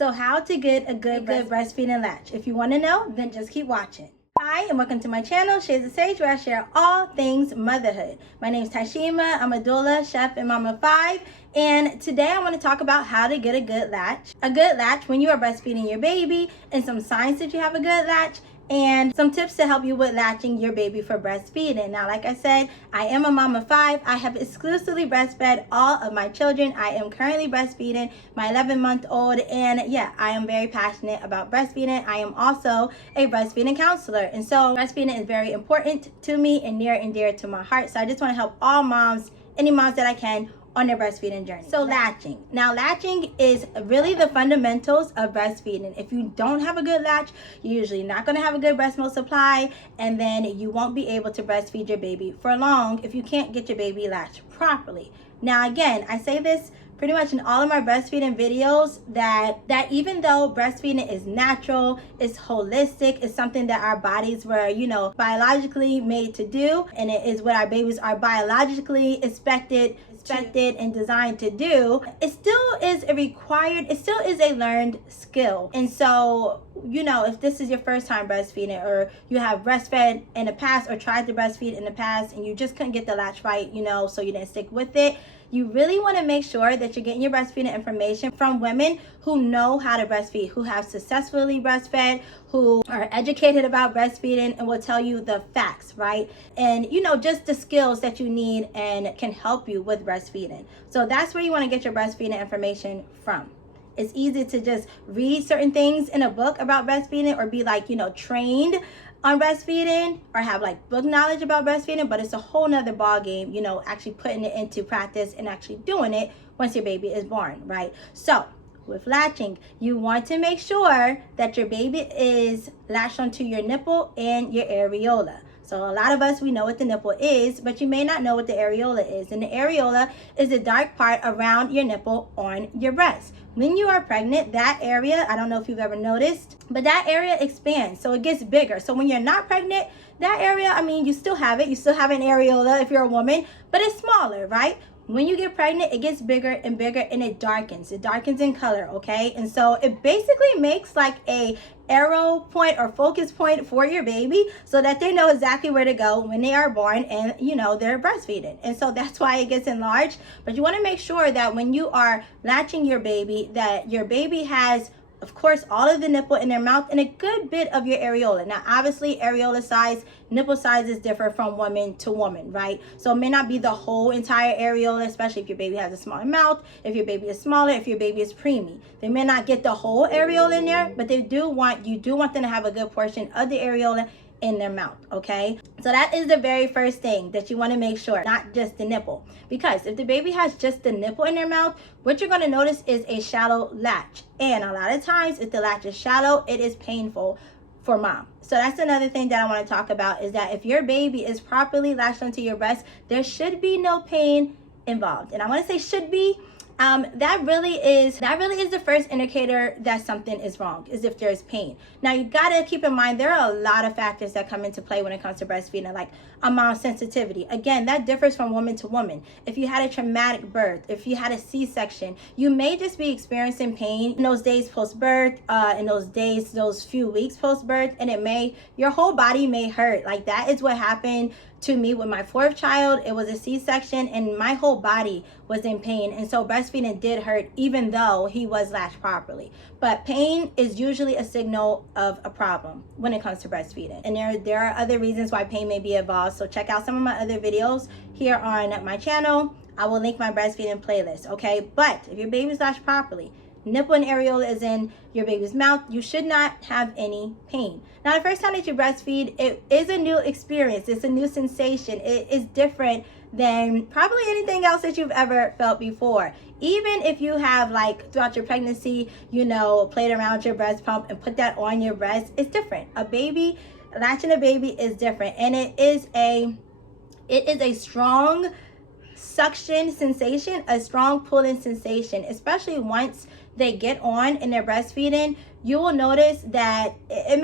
So how to get a good breastfeeding latch. If you want to know, then just keep watching. Hi, and welcome to my channel, Shades of Sage, where I share all things motherhood. My name is Tashima. I'm a doula, chef, and mama of 5. And today I want to talk about how to get a good latch. A good latch when you are breastfeeding your baby, and some signs that you have a good latch, and some tips to help you with latching your baby for breastfeeding. Now, like I said, I am a mom of 5. I have exclusively breastfed all of my children. I am currently breastfeeding my 11-month-old, and yeah, I am very passionate about breastfeeding. I am also a breastfeeding counselor, and so breastfeeding is very important to me and near and dear to my heart. So I just want to help all moms, any moms that I can, on their breastfeeding journey. So latching. Now, latching is really the fundamentals of breastfeeding. If you don't have a good latch, you're usually not going to have a good breast milk supply, and then you won't be able to breastfeed your baby for long if you can't get your baby latched properly. Now, again, I say this pretty much in all of my breastfeeding videos that even though breastfeeding is natural, it's holistic, it's something that our bodies were, biologically made to do, and it is what our babies are biologically expected and designed to do, it still is a learned skill. And so, if this is your first time breastfeeding, or you have breastfed in the past or tried to breastfeed in the past and you just couldn't get the latch right, so you didn't stick with it, you really want to make sure that you're getting your breastfeeding information from women who know how to breastfeed, who have successfully breastfed, who are educated about breastfeeding and will tell you the facts, right? And, just the skills that you need and can help you with breastfeeding. So that's where you want to get your breastfeeding information from. It's easy to just read certain things in a book about breastfeeding, or be trained on breastfeeding, or have book knowledge about breastfeeding, but it's a whole nother ball game, actually putting it into practice and actually doing it once your baby is born, right? So with latching, you want to make sure that your baby is latched onto your nipple and your areola. So a lot of us, we know what the nipple is, but you may not know what the areola is. And the areola is the dark part around your nipple on your breast. When you are pregnant, that area, I don't know if you've ever noticed, but that area expands, so it gets bigger. So when you're not pregnant, that area, you still have it. You still have an areola if you're a woman, but it's smaller, right? When you get pregnant, it gets bigger and bigger, and it darkens. It darkens in color, okay? And so it basically makes a arrow point or focus point for your baby, so that they know exactly where to go when they are born and, they're breastfeeding. And so that's why it gets enlarged. But you want to make sure that when you are latching your baby, that your baby has, of course, all of the nipple in their mouth and a good bit of your areola. Now, obviously, areola size, nipple sizes differ from woman to woman, right? So it may not be the whole entire areola, especially if your baby has a smaller mouth, if your baby is smaller, if your baby is preemie. They may not get the whole areola in there, but you do want them to have a good portion of the areola in their mouth, okay? So that is the very first thing that you want to make sure, not just the nipple. Because if the baby has just the nipple in their mouth, what you're going to notice is a shallow latch. And a lot of times, if the latch is shallow, it is painful for mom. So that's another thing that I want to talk about, is that if your baby is properly latched onto your breast, there should be no pain involved. And I want to say should be, that really is the first indicator that something is wrong, is if there's pain. Now, you got to keep in mind, there are a lot of factors that come into play when it comes to breastfeeding, like mom's sensitivity. Again, that differs from woman to woman. If you had a traumatic birth, if you had a C-section, you may just be experiencing pain in those days post-birth, in those few weeks post-birth, and your whole body may hurt. That is what happened to me with my 4th child. It was a C-section, and my whole body was in pain. And so breastfeeding did hurt, even though he was latched properly. But pain is usually a signal of a problem when it comes to breastfeeding. And there are other reasons why pain may be involved. So check out some of my other videos here on my channel. I will link my breastfeeding playlist, okay? But if your baby's latched properly, nipple and areola is in your baby's mouth, you should not have any pain. Now, the first time that you breastfeed, it is a new experience. It's a new sensation. It is different than probably anything else that you've ever felt before. Even if you have, throughout your pregnancy, played around with your breast pump and put that on your breast, it's different. Latching a baby is different, and it is a strong suction sensation, a strong pulling sensation, especially once they get on and they're breastfeeding. you will notice that it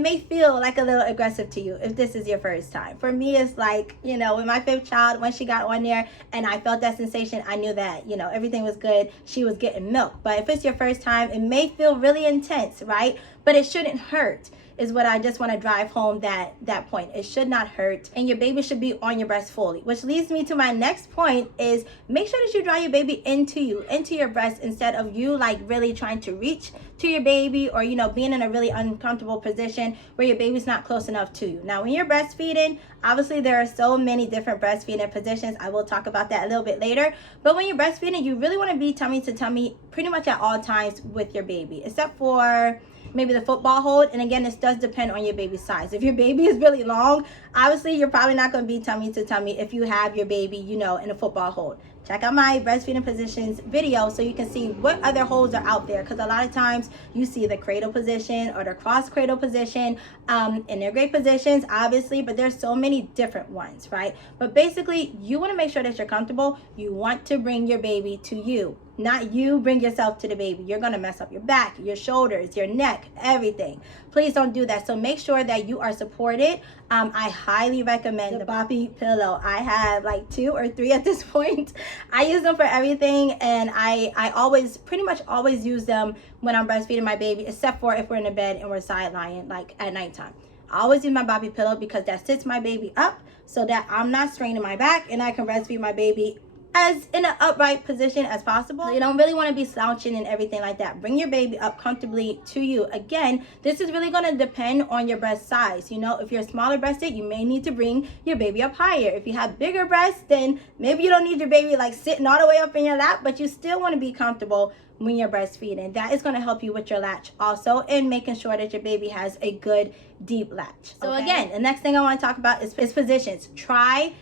may feel like a little aggressive to you if this is your first time. For me, it's like, you know, with my 5th child, when she got on there and I felt that sensation, I knew that, you know, everything was good. She was getting milk. But if it's your first time, it may feel really intense, right? But it shouldn't hurt, is what I just want to drive home that point. It should not hurt, and your baby should be on your breast fully, which leads me to my next point is make sure that you draw your baby into your breast, instead of you like really trying to reach to your baby, or, you know, being in a really uncomfortable position where your baby's not close enough to you. Now, when you're breastfeeding, obviously there are so many different breastfeeding positions. I will talk about that a little bit later. But when you're breastfeeding, you really want to be tummy to tummy pretty much at all times with your baby, except for maybe the football hold. And again, this does depend on your baby's size. If your baby is really long, obviously you're probably not going to be tummy to tummy if you have your baby, you know, in a football hold. Check out my breastfeeding positions video so you can see what other holds are out there, because a lot of times you see the cradle position or the cross cradle position, and they're great positions obviously, but there's so many different ones, right? But basically, you want to make sure that you're comfortable. You want to bring your baby to you, not you bring yourself to the baby. You're going to mess up your back, your shoulders, your neck, everything. Please don't do that. So make sure that you are supported. I highly recommend the Boppy pillow. I have like 2 or 3 at this point. I use them for everything, and I always, pretty much always use them when I'm breastfeeding my baby, except for if we're in the bed and we're side lying like at nighttime. I always use my Boppy pillow because that sits my baby up so that I'm not straining my back, and I can breastfeed my baby as in an upright position as possible. You don't really want to be slouching and everything like that. Bring your baby up comfortably to you. Again, this is really going to depend on your breast size. You know, if you're smaller breasted, you may need to bring your baby up higher. If you have bigger breasts, then maybe you don't need your baby like sitting all the way up in your lap, but you still want to be comfortable when you're breastfeeding. That is going to help you with your latch also, and making sure that your baby has a good deep latch. So again, the next thing I want to talk about is positions. Try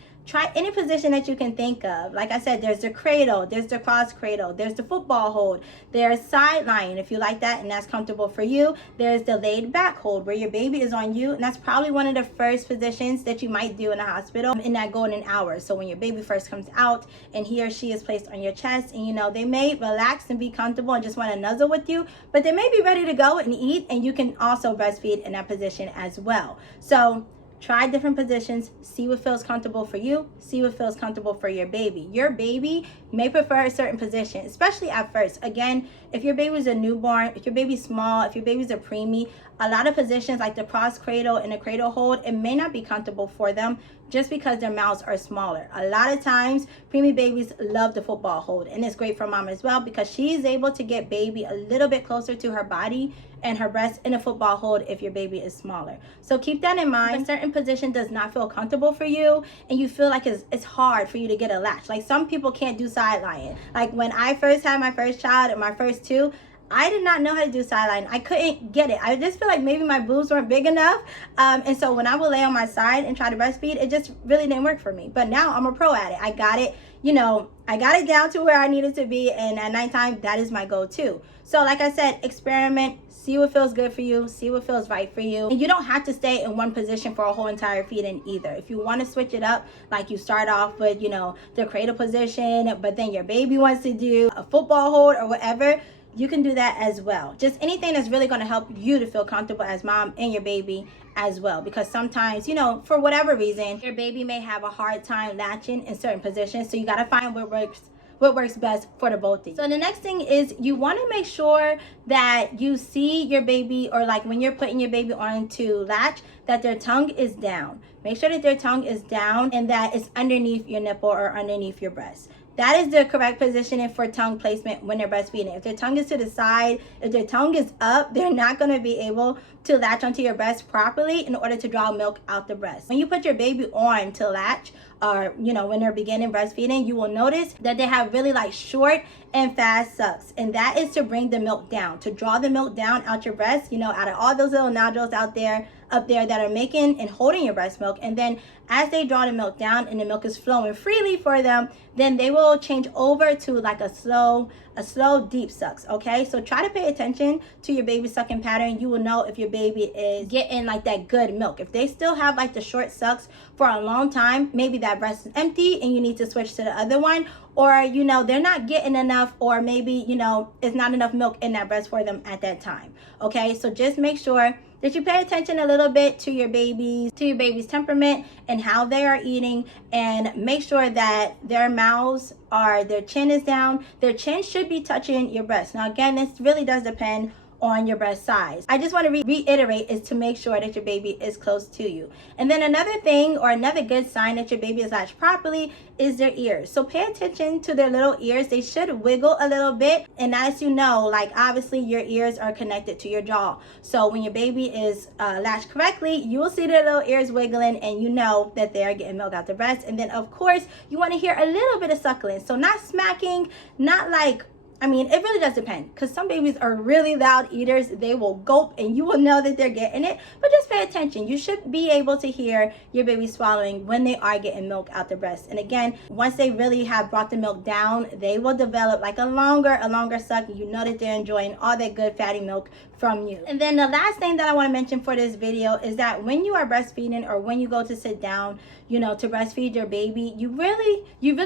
any position that you can think of. Like I said, there's the cradle, there's the cross cradle, there's the football hold, there's side lying if you like that and that's comfortable for you. There's the laid back hold where your baby is on you, and that's probably one of the first positions that you might do in a hospital in that golden hour. So when your baby first comes out and he or she is placed on your chest, and you know, they may relax and be comfortable and just want to nuzzle with you, but they may be ready to go and eat, and you can also breastfeed in that position as well. So try different positions, see what feels comfortable for you, see what feels comfortable for your baby. Your baby may prefer a certain position, especially at first. Again, if your baby's a newborn, if your baby's small, if your baby's a preemie, a lot of positions like the cross cradle and the cradle hold, it may not be comfortable for them just because their mouths are smaller. A lot of times, preemie babies love the football hold, and it's great for mom as well because she's able to get baby a little bit closer to her body and her breast in a football hold if your baby is smaller. So keep that in mind. If a certain position does not feel comfortable for you and you feel like it's hard for you to get a latch, like some people can't do side lying. Like when I first had my first child and my first 2, I did not know how to do sideline. I couldn't get it. I just feel like maybe my boobs weren't big enough. And so when I would lay on my side and try to breastfeed, it just really didn't work for me. But now I'm a pro at it. I got it, you know, I got it down to where I needed to be. And at nighttime, that is my go-to. So like I said, experiment, see what feels good for you, see what feels right for you. And you don't have to stay in one position for a whole entire feeding either. If you want to switch it up, like you start off with, you know, the cradle position, but then your baby wants to do a football hold or whatever, you can do that as well. Just anything that's really going to help you to feel comfortable as mom and your baby as well. Because sometimes, you know, for whatever reason, your baby may have a hard time latching in certain positions. So you got to find what works best for the both of you. So the next thing is you want to make sure that you see your baby, or like when you're putting your baby onto latch, that their tongue is down. Make sure that their tongue is down and that it's underneath your nipple or underneath your breast. That is the correct positioning for tongue placement when they're breastfeeding. If their tongue is to the side, if their tongue is up, they're not going to be able to latch onto your breast properly in order to draw milk out the breast. When you put your baby on to latch, or you know, when they're beginning breastfeeding, you will notice that they have really like short and fast sucks, and that is to bring the milk down, to draw the milk down out your breast, you know, out of all those little nodules up there that are making and holding your breast milk. And then as they draw the milk down and the milk is flowing freely for them, then they will change over to like a slow a slow, deep sucks, okay? So try to pay attention to your baby sucking pattern. You will know if your baby is getting like that good milk. If they still have like the short sucks for a long time, maybe that breast is empty and you need to switch to the other one, or you know they're not getting enough, or maybe you know it's not enough milk in that breast for them at that time. Okay, so just make sure that you pay attention a little bit to your baby's temperament and how they are eating, and make sure that their chin is down. Their chin should be touching your breast. Now again, this really does depend on your breast size. I just want to reiterate is to make sure that your baby is close to you. And then another thing, or another good sign that your baby is latched properly, is their ears. So pay attention to their little ears. They should wiggle a little bit, and as you know, like obviously your ears are connected to your jaw. So when your baby is latched correctly, you will see their little ears wiggling, and you know that they are getting milk out the breast. And then of course you want to hear a little bit of suckling. So not smacking, not like, I mean, it really does depend, because some babies are really loud eaters. They will gulp and you will know that they're getting it, but just pay attention. You should be able to hear your baby swallowing when they are getting milk out the breast. And again, once they really have brought the milk down, they will develop like a longer suck. You know that they're enjoying all that good fatty milk from you. And then the last thing that I want to mention for this video is that when you are breastfeeding, or when you go to sit down, you know, to breastfeed your baby, you really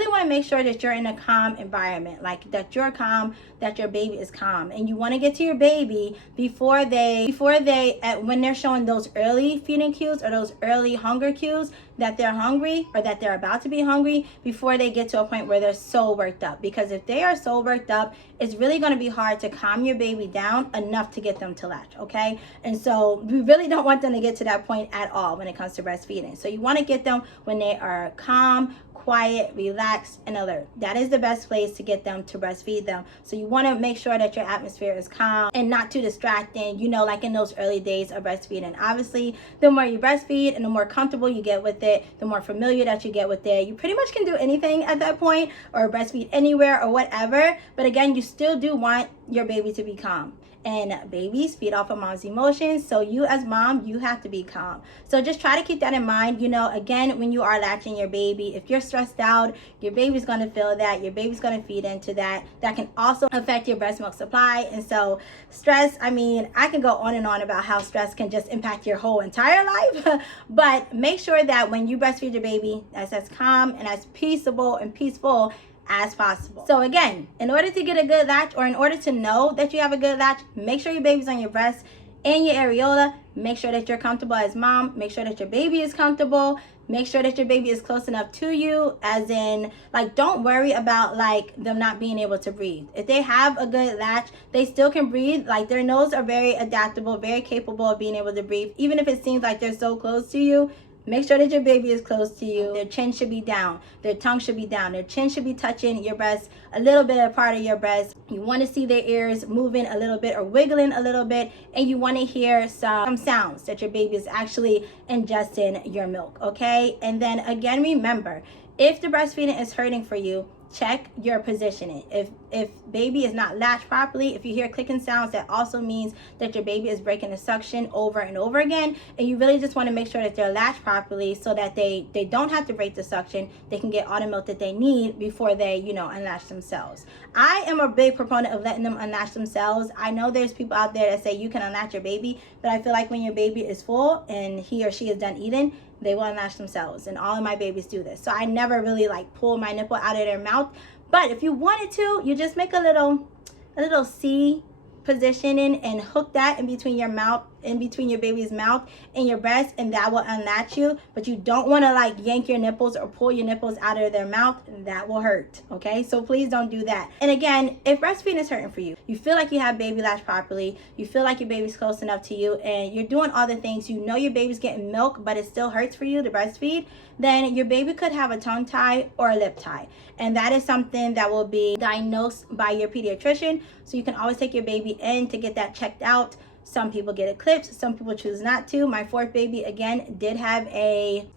want to make sure that you're in a calm environment, like that you're calm, that your baby is calm. And you want to get to your baby before when they're showing those early feeding cues, or those early hunger cues, that they're hungry or that they're about to be hungry, before they get to a point where they're so worked up. Because if they are so worked up, it's really going to be hard to calm your baby down enough to get them to latch, okay? And so we really don't want them to get to that point at all when it comes to breastfeeding. So you want to get them when they are calm, quiet, relaxed, and alert. That is the best place to get them to breastfeed them. So you want to make sure that your atmosphere is calm and not too distracting, you know, like in those early days of breastfeeding. Obviously, the more you breastfeed and the more comfortable you get with it, the more familiar that you get with it, you pretty much can do anything at that point, or breastfeed anywhere or whatever. But again, you still do want your baby to be calm. And babies feed off of mom's emotions, so you as mom, you have to be calm. So just try to keep that in mind. You know, again, when you are latching your baby, if you're stressed out, your baby's going to feel that, your baby's going to feed into that. That can also affect your breast milk supply. And so stress, I mean, I can go on and on about how stress can just impact your whole entire life. But make sure that when you breastfeed your baby, that's as calm and as peaceable and peaceful as possible. So again, in order to get a good latch, or in order to know that you have a good latch, make sure your baby's on your breast and your areola. Make sure that you're comfortable as mom. Make sure that your baby is comfortable. Make sure that your baby is close enough to you, as in, like, don't worry about like them not being able to breathe. If they have a good latch, they still can breathe. Like, their nose are very adaptable, very capable of being able to breathe, even if it seems like they're so close to you. Make sure that your baby is close to you. Their chin should be down. Their tongue should be down. Their chin should be touching your breast, a little bit of part of your breast. You want to see their ears moving a little bit or wiggling a little bit. And you want to hear some sounds that your baby is actually ingesting your milk, okay? And then again, remember, if the breastfeeding is hurting for you, check your positioning. If baby is not latched properly, if you hear clicking sounds, that also means that your baby is breaking the suction over and over again. And you really just want to make sure that they're latched properly, so that they don't have to break the suction. They can get all the milk that they need before they, you know, unlatch themselves. I am a big proponent of letting them unlatch themselves. I know there's people out there that say you can unlatch your baby, but I feel like when your baby is full and he or she is done eating, they will unlatch themselves, and all of my babies do this. So I never really like pull my nipple out of their mouth. But if you wanted to, you just make a little C positioning and hook that in between your mouth, in between your baby's mouth and your breast, and that will unlatch you. But you don't want to like yank your nipples or pull your nipples out of their mouth. That will hurt, okay? So please don't do that. And again, if breastfeeding is hurting for you, you feel like you have baby latch properly, you feel like your baby's close enough to you, and you're doing all the things, you know your baby's getting milk, but it still hurts for you to breastfeed, then your baby could have a tongue tie or a lip tie. And that is something that will be diagnosed by your pediatrician. So you can always take your baby in to get that checked out. Some people get it clipped, some people choose not to. My fourth baby, again, did have a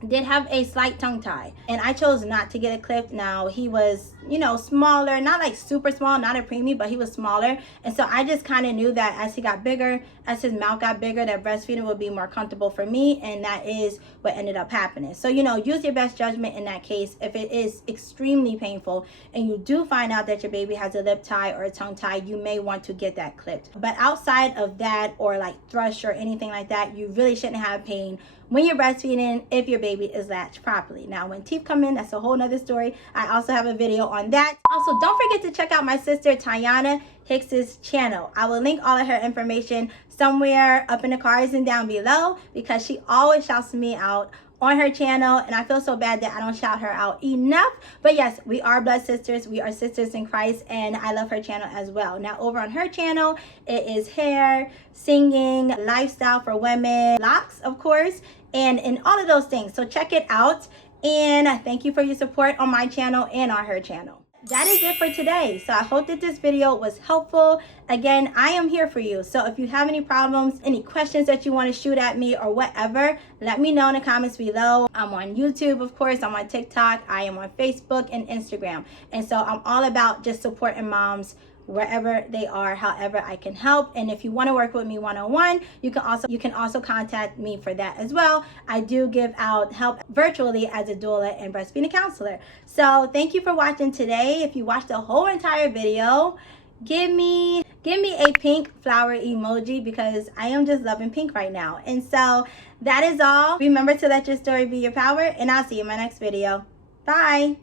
slight tongue tie, and I chose not to get it clipped. Now he was you know, smaller, not like super small, not a preemie, but he was smaller. And so I just kind of knew that as he got bigger, as his mouth got bigger, that breastfeeding would be more comfortable for me. And that is what ended up happening. So, you know, use your best judgment in that case. If it is extremely painful and you do find out that your baby has a lip tie or a tongue tie, you may want to get that clipped. But outside of that, or like thrush or anything like that, you really shouldn't have pain when you're breastfeeding if your baby is latched properly. Now, when teeth come in, that's a whole nother story. I also have a video on that. Also, don't forget to check out my sister Tiana Hicks's channel. I will link all of her information somewhere up in the cards and down below, because she always shouts me out on her channel, and I feel so bad that I don't shout her out enough. But yes, we are blood sisters, we are sisters in Christ, and I love her channel as well. Now, over on her channel, it is hair, singing, lifestyle for women, locks, of course, and all of those things. So check it out, and thank you for your support on my channel and on her channel. That is it for today. So I hope that this video was helpful. Again, I am here for you. So if you have any problems, any questions that you want to shoot at me or whatever, let me know in the comments below. I'm on YouTube, of course. I'm on TikTok. I am on Facebook and Instagram. And so I'm all about just supporting moms wherever they are, however I can help. And if you want to work with me one-on-one, you can also contact me for that as well. I do give out help virtually as a doula and breastfeeding counselor. So thank you for watching today. If you watched the whole entire video, give me a pink flower emoji, because I am just loving pink right now. And so that is all. Remember to let your story be your power, and I'll see you in my next video. Bye.